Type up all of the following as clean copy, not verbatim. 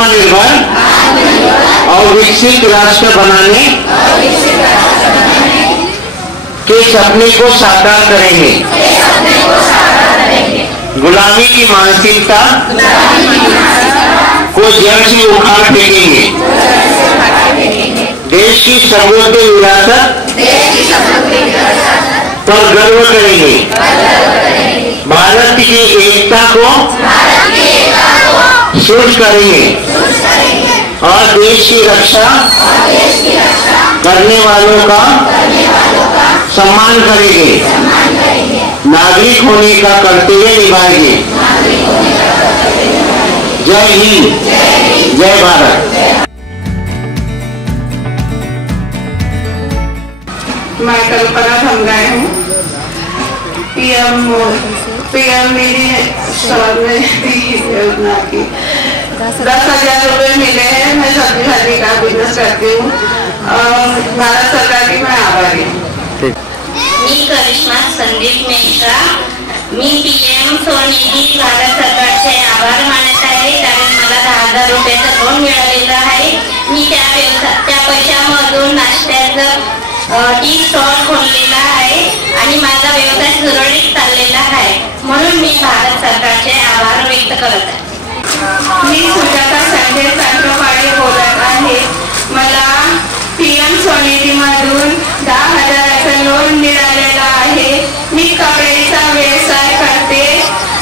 आत्मनिर्भर और विकसित राष्ट्र बनाने के सपने को साकार करेंगे। गुलामी की मानसिकता को जड़ से उखाड़ फेंकेंगे। देश की समृद्ध विरासत पर गर्व करेंगे। भारत की एकता को सुदृढ़ करेंगे और देश की रक्षा करने वालों का सम्मान करेंगे। नागरिक होने का कर्तव्य निभाएंगे। जय हिंद, जय भारत। मैं कल्पना धमगाए हूँ। पीएम मेरी योजना की 10,000 रुपये मिले हैं। मैं सब्जी भाजी का बिजनेस करती हूँ और भारत सरकार की मैं आभारी हूँ। मी करिश्मा संदीप मिश्रा। मी पीएम स्वनिधी भारत सरकारचे आभार मानत आहे, कारण मला 10,000 रुपयाचं लोन मिळालेलं आहे। मी त्या पैशामधून नाश्त्याचं टी स्टॉल खोललेला आहे आणि माझा व्यवसाय सुरळीत चाललेला आहे, म्हणून मी भारत सरकारचे आभार व्यक्त करत आहे। मी सुजाता संजय सांट्रोपाडे बोलत आहे। मला पीएम स्वनिधीमधून 10,000चं लोन मिळालेलं आहे। मी कपड्याचा व्यवसाय करते।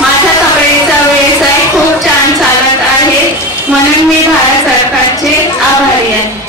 माझा कपड्याचा व्यवसाय खूप छान चालत आहे, म्हणून मी भारत सरकारचे आभारी आहे।